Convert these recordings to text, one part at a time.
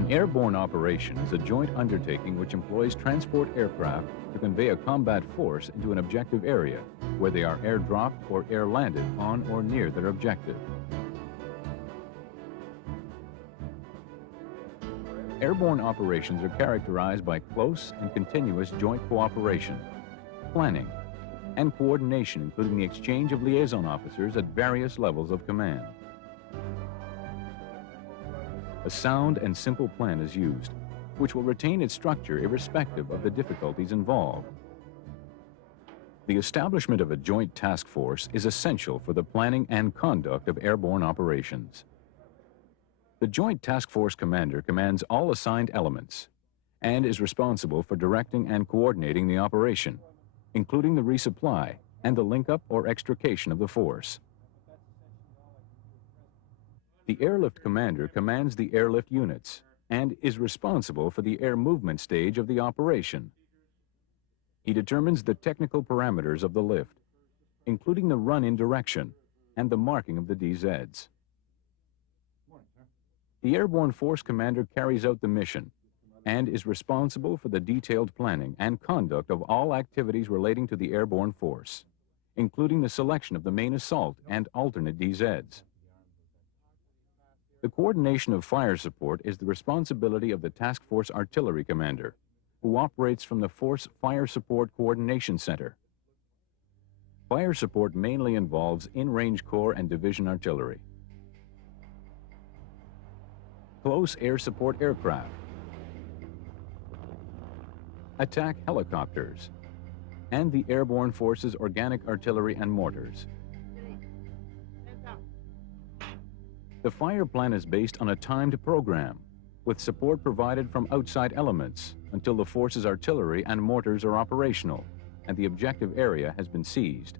An airborne operation is a joint undertaking which employs transport aircraft to convey a combat force into an objective area where they are air-dropped or air-landed on or near their objective. Airborne operations are characterized by close and continuous joint cooperation, planning, and coordination, including the exchange of liaison officers at various levels of command. A sound and simple plan is used, which will retain its structure irrespective of the difficulties involved. The establishment of a joint task force is essential for the planning and conduct of airborne operations. The Joint Task Force Commander commands all assigned elements and is responsible for directing and coordinating the operation, including the resupply and the link-up or extrication of the force. The Airlift Commander commands the airlift units and is responsible for the air movement stage of the operation. He determines the technical parameters of the lift, including the run-in direction and the marking of the DZs. The Airborne Force Commander carries out the mission and is responsible for the detailed planning and conduct of all activities relating to the airborne force, including the selection of the main assault and alternate DZs. The coordination of fire support is the responsibility of the Task Force Artillery Commander, who operates from the Force Fire Support Coordination Center. Fire support mainly involves in-range corps and division artillery, close air support aircraft, attack helicopters, and the Airborne Forces Organic Artillery and Mortars. The fire plan is based on a timed program, with support provided from outside elements until the force's artillery and mortars are operational and the objective area has been seized.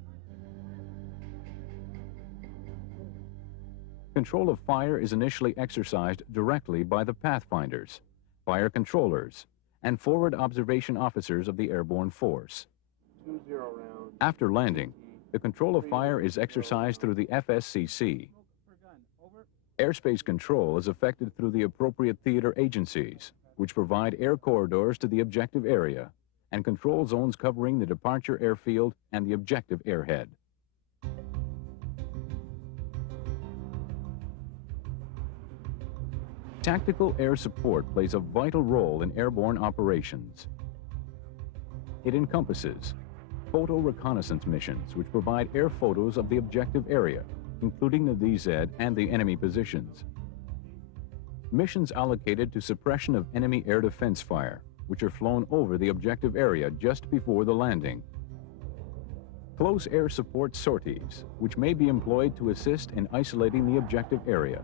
Control of fire is initially exercised directly by the pathfinders, fire controllers, and forward observation officers of the airborne force. After landing, the control of fire is exercised through the FSCC. Airspace control is effected through the appropriate theater agencies, which provide air corridors to the objective area and control zones covering the departure airfield and the objective airhead. Tactical air support plays a vital role in airborne operations. It encompasses photo reconnaissance missions, which provide air photos of the objective area, including the DZ and the enemy positions. Missions allocated to suppression of enemy air defense fire, which are flown over the objective area just before the landing. Close air support sorties, which may be employed to assist in isolating the objective area,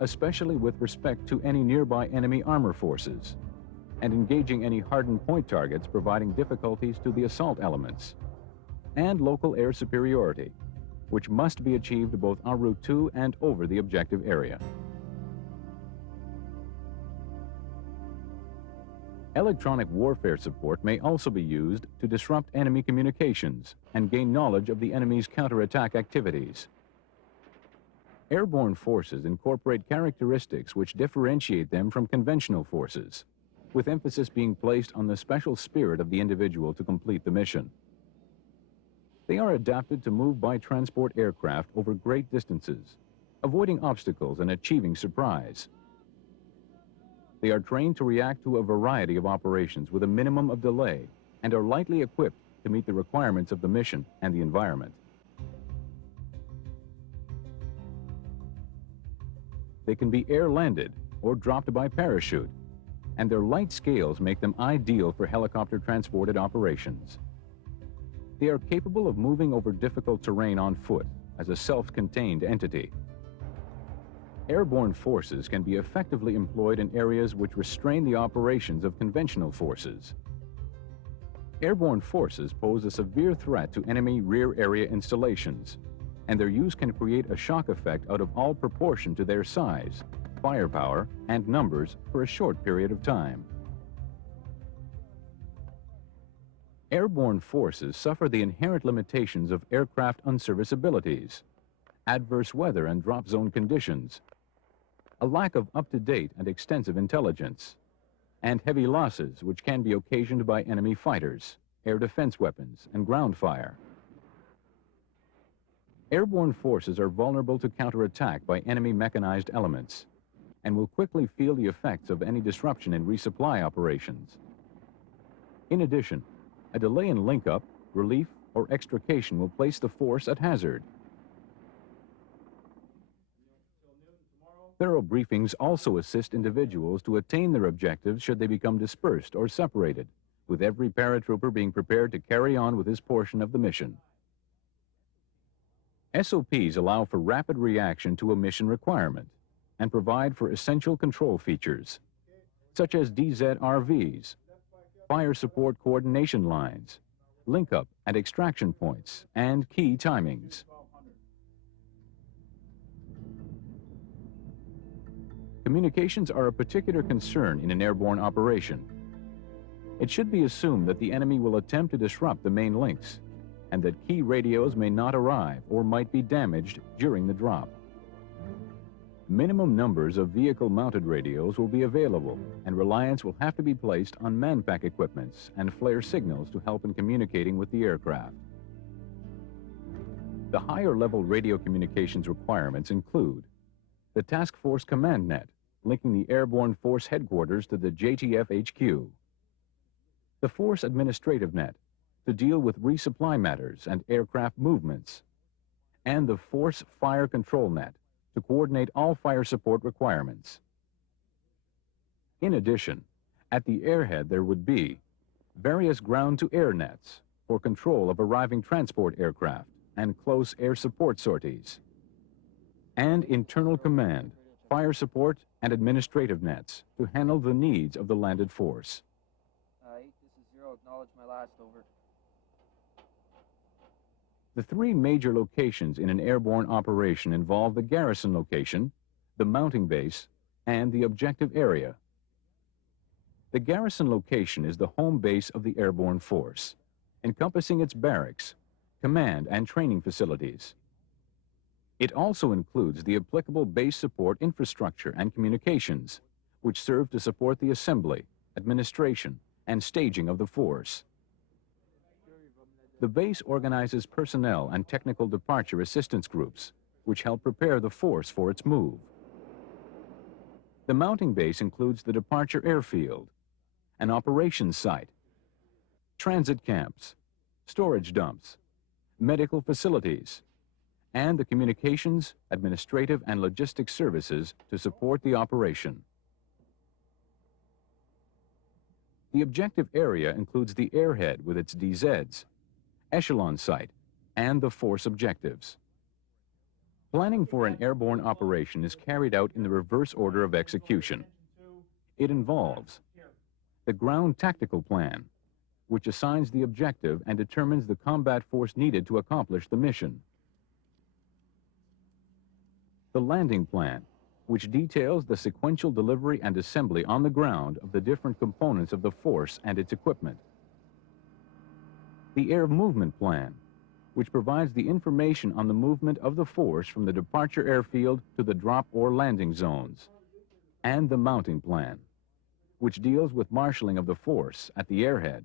especially with respect to any nearby enemy armor forces, and engaging any hardened point targets providing difficulties to the assault elements, and local air superiority, which must be achieved both en route to and over the objective area. Electronic warfare support may also be used to disrupt enemy communications and gain knowledge of the enemy's counterattack activities. Airborne forces incorporate characteristics which differentiate them from conventional forces, with emphasis being placed on the special spirit of the individual to complete the mission. They are adapted to move by transport aircraft over great distances, avoiding obstacles and achieving surprise. They are trained to react to a variety of operations with a minimum of delay and are lightly equipped to meet the requirements of the mission and the environment. They can be air-landed or dropped by parachute, and their light scales make them ideal for helicopter transported operations. They are capable of moving over difficult terrain on foot as a self-contained entity. Airborne forces can be effectively employed in areas which restrain the operations of conventional forces. Airborne forces pose a severe threat to enemy rear area installations, and their use can create a shock effect out of all proportion to their size, firepower, and numbers for a short period of time. Airborne forces suffer the inherent limitations of aircraft unserviceabilities, adverse weather and drop zone conditions, a lack of up-to-date and extensive intelligence, and heavy losses which can be occasioned by enemy fighters, air defense weapons, and ground fire. Airborne forces are vulnerable to counterattack by enemy mechanized elements and will quickly feel the effects of any disruption in resupply operations. In addition, a delay in link-up, relief, or extrication will place the force at hazard. Thorough briefings also assist individuals to attain their objectives should they become dispersed or separated, with every paratrooper being prepared to carry on with his portion of the mission. SOPs allow for rapid reaction to a mission requirement and provide for essential control features, such as DZRVs, fire support coordination lines, link-up and extraction points, and key timings. Communications are a particular concern in an airborne operation. It should be assumed that the enemy will attempt to disrupt the main links, and that key radios may not arrive or might be damaged during the drop. Minimum numbers of vehicle-mounted radios will be available, and reliance will have to be placed on man-pack equipments and flare signals to help in communicating with the aircraft. The higher-level radio communications requirements include the Task Force Command Net, linking the Airborne Force Headquarters to the JTF HQ. The Force Administrative Net, to deal with resupply matters and aircraft movements. And the Force Fire Control Net, to coordinate all fire support requirements. In addition, at the airhead there would be various ground-to-air nets for control of arriving transport aircraft and close air support sorties, and internal command, fire support, and administrative nets to handle the needs of the landed force. This is 0, acknowledge my last, over. The three major locations in an airborne operation involve the garrison location, the mounting base, and the objective area. The garrison location is the home base of the airborne force, encompassing its barracks, command and training facilities. It also includes the applicable base support infrastructure and communications, which serve to support the assembly, administration, and staging of the force. The base organizes personnel and technical departure assistance groups, which help prepare the force for its move. The mounting base includes the departure airfield, an operations site, transit camps, storage dumps, medical facilities, and the communications, administrative, and logistics services to support the operation. The objective area includes the airhead with its DZs, echelon site, and the force objectives. Planning for an airborne operation is carried out in the reverse order of execution. It involves the ground tactical plan, which assigns the objective and determines the combat force needed to accomplish the mission. The landing plan, which details the sequential delivery and assembly on the ground of the different components of the force and its equipment. The air movement plan, which provides the information on the movement of the force from the departure airfield to the drop or landing zones. And the mounting plan, which deals with marshalling of the force at the airhead,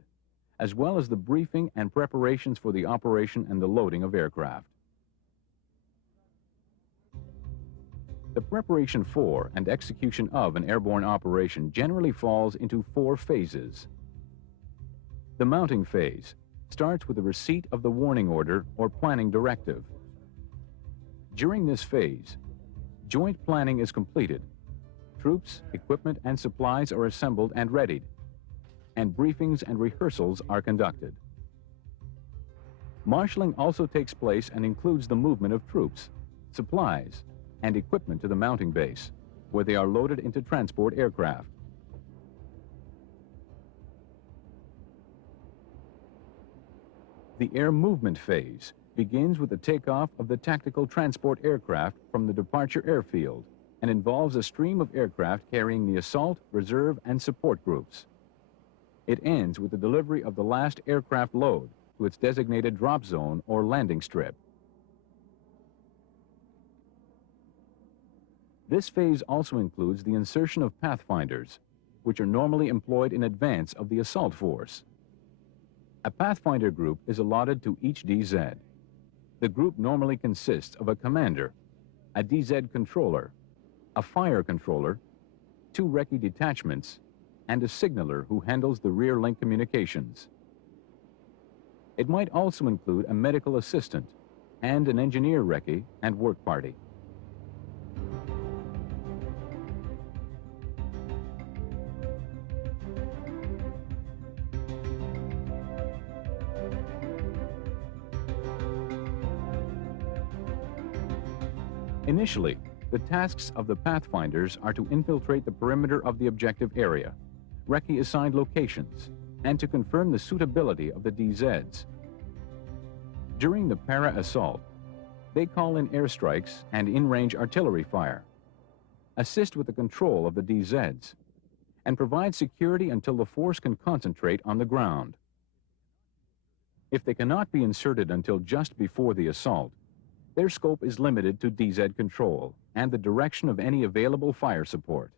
as well as the briefing and preparations for the operation and the loading of aircraft. The preparation for and execution of an airborne operation generally falls into 4 phases. The mounting phase starts with the receipt of the warning order or planning directive. During this phase, joint planning is completed, troops, equipment, and supplies are assembled and readied, and briefings and rehearsals are conducted. Marshalling also takes place and includes the movement of troops, supplies, and equipment to the mounting base, where they are loaded into transport aircraft. The air movement phase begins with the takeoff of the tactical transport aircraft from the departure airfield and involves a stream of aircraft carrying the assault, reserve, and support groups. It ends with the delivery of the last aircraft load to its designated drop zone or landing strip. This phase also includes the insertion of pathfinders, which are normally employed in advance of the assault force. A pathfinder group is allotted to each DZ. The group normally consists of a commander, a DZ controller, a fire controller, 2 recce detachments, and a signaller who handles the rear link communications. It might also include a medical assistant and an engineer recce and work party. Initially, the tasks of the pathfinders are to infiltrate the perimeter of the objective area, recce assigned locations, and to confirm the suitability of the DZs. During the para-assault, they call in airstrikes and in-range artillery fire, assist with the control of the DZs, and provide security until the force can concentrate on the ground. If they cannot be inserted until just before the assault, their scope is limited to DZ control and the direction of any available fire support.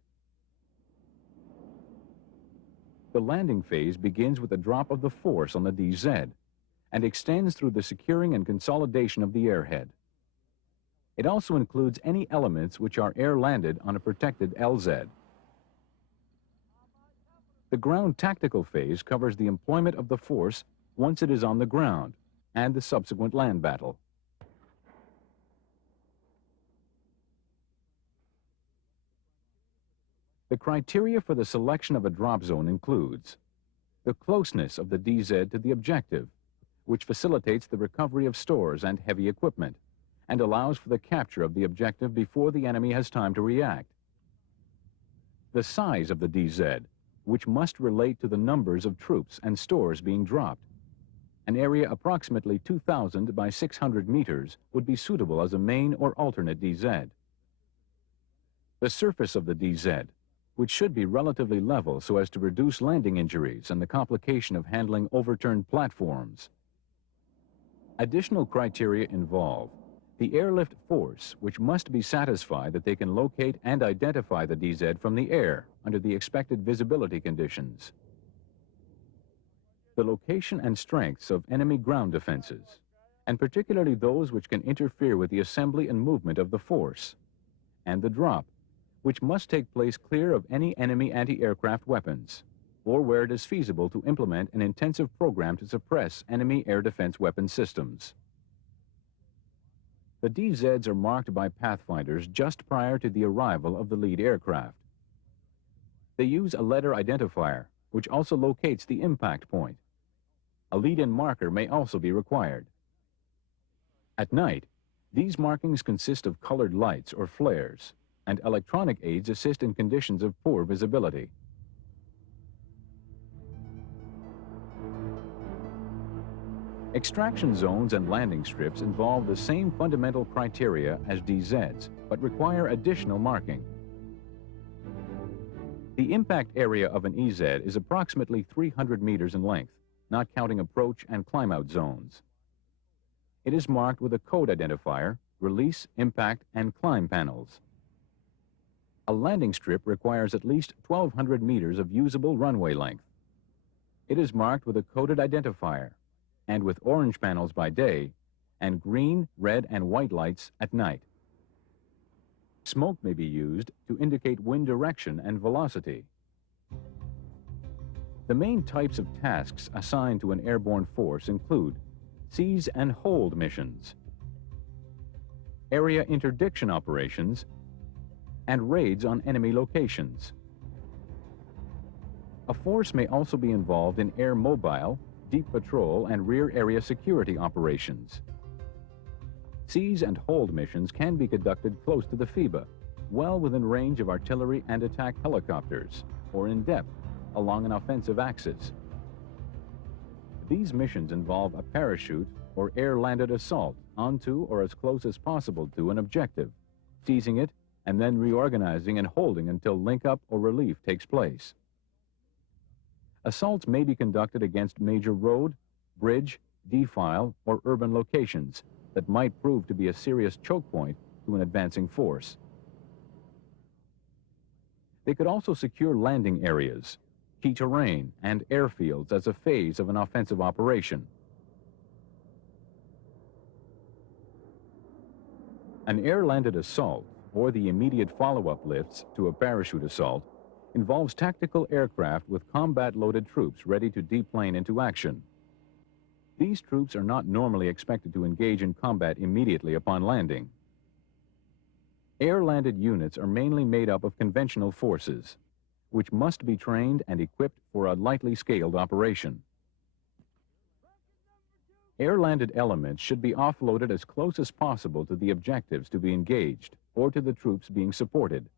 The landing phase begins with the drop of the force on the DZ and extends through the securing and consolidation of the airhead. It also includes any elements which are air-landed on a protected LZ. The ground tactical phase covers the employment of the force once it is on the ground and the subsequent land battle. The criteria for the selection of a drop zone includes the closeness of the DZ to the objective, which facilitates the recovery of stores and heavy equipment, and allows for the capture of the objective before the enemy has time to react. The size of the DZ, which must relate to the numbers of troops and stores being dropped. An area approximately 2,000 by 600 meters would be suitable as a main or alternate DZ. The surface of the DZ, which should be relatively level so as to reduce landing injuries and the complication of handling overturned platforms. Additional criteria involve the airlift force, which must be satisfied that they can locate and identify the DZ from the air under the expected visibility conditions. The location and strengths of enemy ground defenses, and particularly those which can interfere with the assembly and movement of the force, and the drop, which must take place clear of any enemy anti-aircraft weapons, or where it is feasible to implement an intensive program to suppress enemy air defense weapon systems. The DZs are marked by pathfinders just prior to the arrival of the lead aircraft. They use a letter identifier, which also locates the impact point. A lead-in marker may also be required. At night, these markings consist of colored lights or flares, and electronic aids assist in conditions of poor visibility. Extraction zones and landing strips involve the same fundamental criteria as DZs, but require additional marking. The impact area of an EZ is approximately 300 meters in length, not counting approach and climb-out zones. It is marked with a code identifier, release, impact, and climb panels. A landing strip requires at least 1,200 meters of usable runway length. It is marked with a coded identifier and with orange panels by day and green, red, and white lights at night. Smoke may be used to indicate wind direction and velocity. The main types of tasks assigned to an airborne force include seize and hold missions, area interdiction operations, and raids on enemy locations. A force may also be involved in air mobile, deep patrol, and rear area security operations. Seize and hold missions can be conducted close to the FIBA, well within range of artillery and attack helicopters, or in depth along an offensive axis. These missions involve a parachute or air-landed assault onto or as close as possible to an objective, seizing it and then reorganizing and holding until link-up or relief takes place. Assaults may be conducted against major road, bridge, defile, or urban locations that might prove to be a serious choke point to an advancing force. They could also secure landing areas, key terrain, and airfields as a phase of an offensive operation. An air-landed assault, or the immediate follow-up lifts to a parachute assault, involves tactical aircraft with combat-loaded troops ready to deplane into action. These troops are not normally expected to engage in combat immediately upon landing. Air-landed units are mainly made up of conventional forces, which must be trained and equipped for a lightly scaled operation. Air-landed elements should be offloaded as close as possible to the objectives to be engaged or to the troops being supported.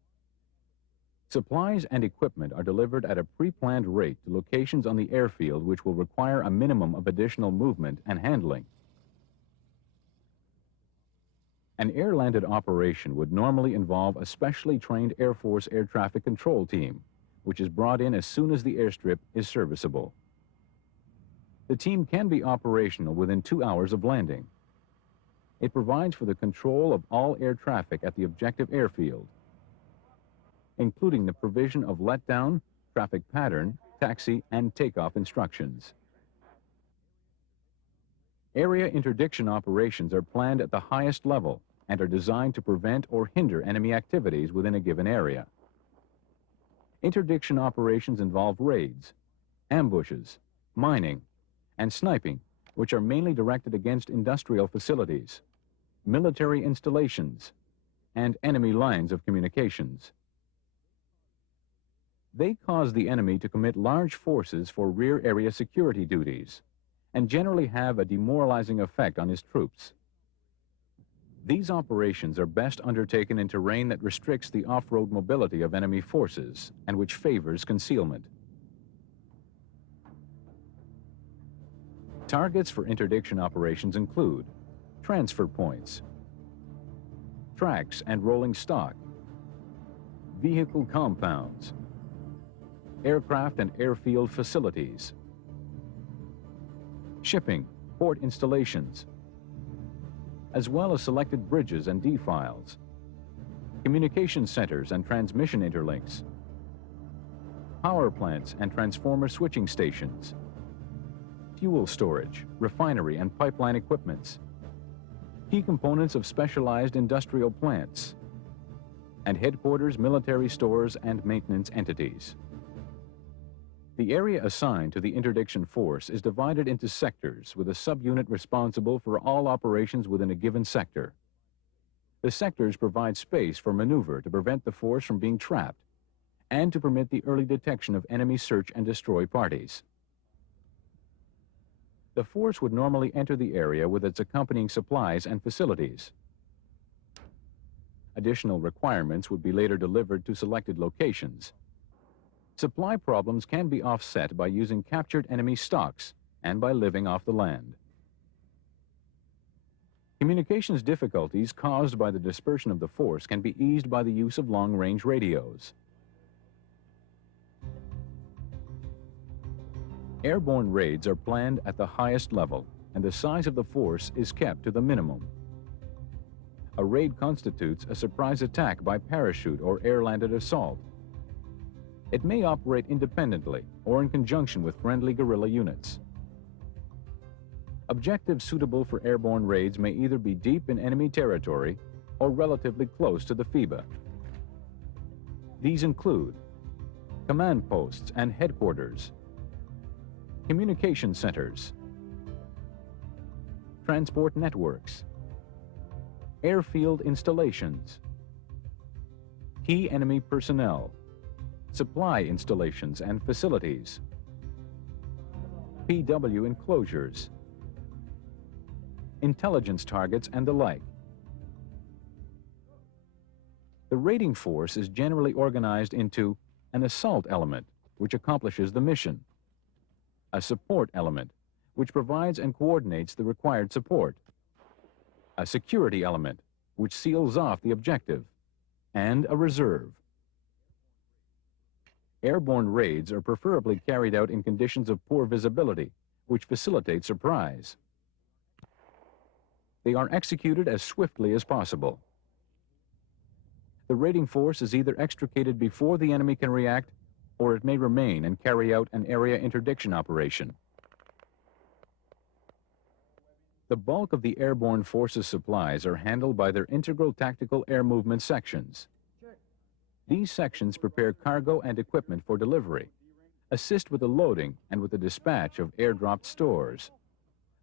Supplies and equipment are delivered at a pre-planned rate to locations on the airfield which will require a minimum of additional movement and handling. An air-landed operation would normally involve a specially trained Air Force air traffic control team, which is brought in as soon as the airstrip is serviceable. The team can be operational within 2 hours of landing. It provides for the control of all air traffic at the objective airfield, including the provision of letdown, traffic pattern, taxi, and takeoff instructions. Area interdiction operations are planned at the highest level and are designed to prevent or hinder enemy activities within a given area. Interdiction operations involve raids, ambushes, mining, and sniping, which are mainly directed against industrial facilities, military installations, and enemy lines of communications. They cause the enemy to commit large forces for rear area security duties and generally have a demoralizing effect on his troops. These operations are best undertaken in terrain that restricts the off-road mobility of enemy forces and which favors concealment. Targets for interdiction operations include transfer points, tracks and rolling stock, vehicle compounds, aircraft and airfield facilities, shipping, port installations, as well as selected bridges and defiles, communication centers and transmission interlinks, power plants and transformer switching stations, fuel storage, refinery and pipeline equipments, key components of specialized industrial plants, and headquarters, military stores, and maintenance entities. The area assigned to the interdiction force is divided into sectors with a subunit responsible for all operations within a given sector. The sectors provide space for maneuver to prevent the force from being trapped and to permit the early detection of enemy search and destroy parties. The force would normally enter the area with its accompanying supplies and facilities. Additional requirements would be later delivered to selected locations. Supply problems can be offset by using captured enemy stocks and by living off the land. Communications difficulties caused by the dispersion of the force can be eased by the use of long-range radios. Airborne raids are planned at the highest level, and the size of the force is kept to the minimum. A raid constitutes a surprise attack by parachute or air-landed assault. It may operate independently or in conjunction with friendly guerrilla units. Objectives suitable for airborne raids may either be deep in enemy territory or relatively close to the FIBA. These include command posts and headquarters, communication centers, transport networks, airfield installations, key enemy personnel, supply installations and facilities, PW enclosures, intelligence targets, and the like. The raiding force is generally organized into an assault element, which accomplishes the mission, a support element, which provides and coordinates the required support, a security element, which seals off the objective, and a reserve. Airborne raids are preferably carried out in conditions of poor visibility, which facilitate surprise. They are executed as swiftly as possible. The raiding force is either extricated before the enemy can react, or it may remain and carry out an area interdiction operation. The bulk of the airborne forces supplies are handled by their integral tactical air movement sections. These sections prepare cargo and equipment for delivery, assist with the loading and with the dispatch of airdropped stores,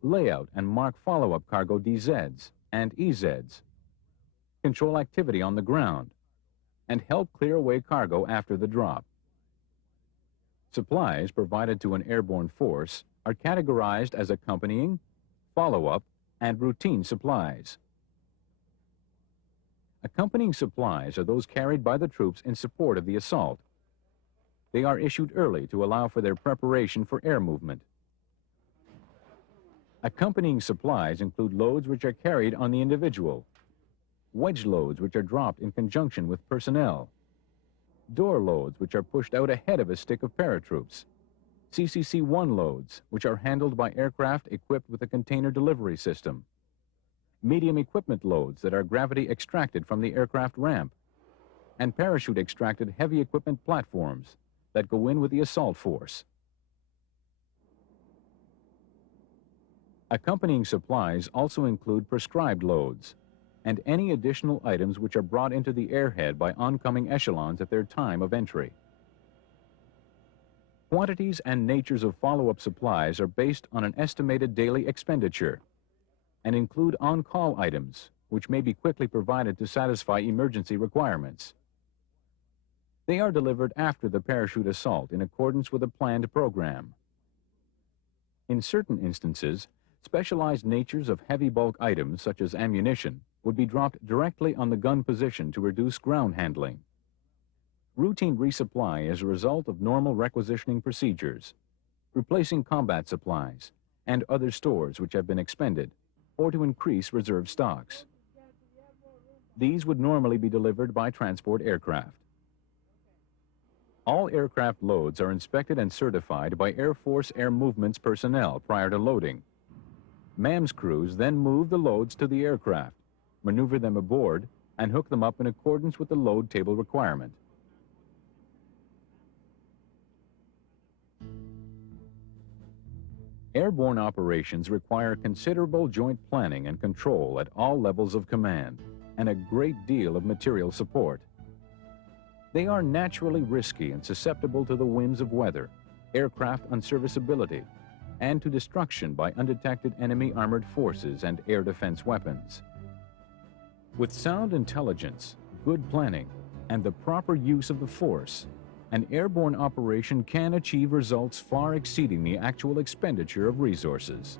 layout and mark follow-up cargo DZs and EZs, control activity on the ground, and help clear away cargo after the drop. Supplies provided to an airborne force are categorized as accompanying, follow-up, and routine supplies. Accompanying supplies are those carried by the troops in support of the assault. They are issued early to allow for their preparation for air movement. Accompanying supplies include loads which are carried on the individual, wedge loads which are dropped in conjunction with personnel, door loads which are pushed out ahead of a stick of paratroops, CCC-1 loads which are handled by aircraft equipped with a container delivery system, medium equipment loads that are gravity extracted from the aircraft ramp, and parachute extracted heavy equipment platforms that go in with the assault force. Accompanying supplies also include prescribed loads and any additional items which are brought into the airhead by oncoming echelons at their time of entry. Quantities and natures of follow-up supplies are based on an estimated daily expenditure and include on-call items, which may be quickly provided to satisfy emergency requirements. They are delivered after the parachute assault in accordance with a planned program. In certain instances, specialized natures of heavy bulk items, such as ammunition, would be dropped directly on the gun position to reduce ground handling. Routine resupply is a result of normal requisitioning procedures, replacing combat supplies and other stores which have been expended, or to increase reserve stocks. These would normally be delivered by transport aircraft. All aircraft loads are inspected and certified by Air Force Air Movements personnel prior to loading. MAMS crews then move the loads to the aircraft, maneuver them aboard, and hook them up in accordance with the load table requirement. Airborne operations require considerable joint planning and control at all levels of command, and a great deal of material support. They are naturally risky and susceptible to the whims of weather, aircraft unserviceability, and to destruction by undetected enemy armored forces and air defense weapons. With sound intelligence, good planning, and the proper use of the force, an airborne operation can achieve results far exceeding the actual expenditure of resources.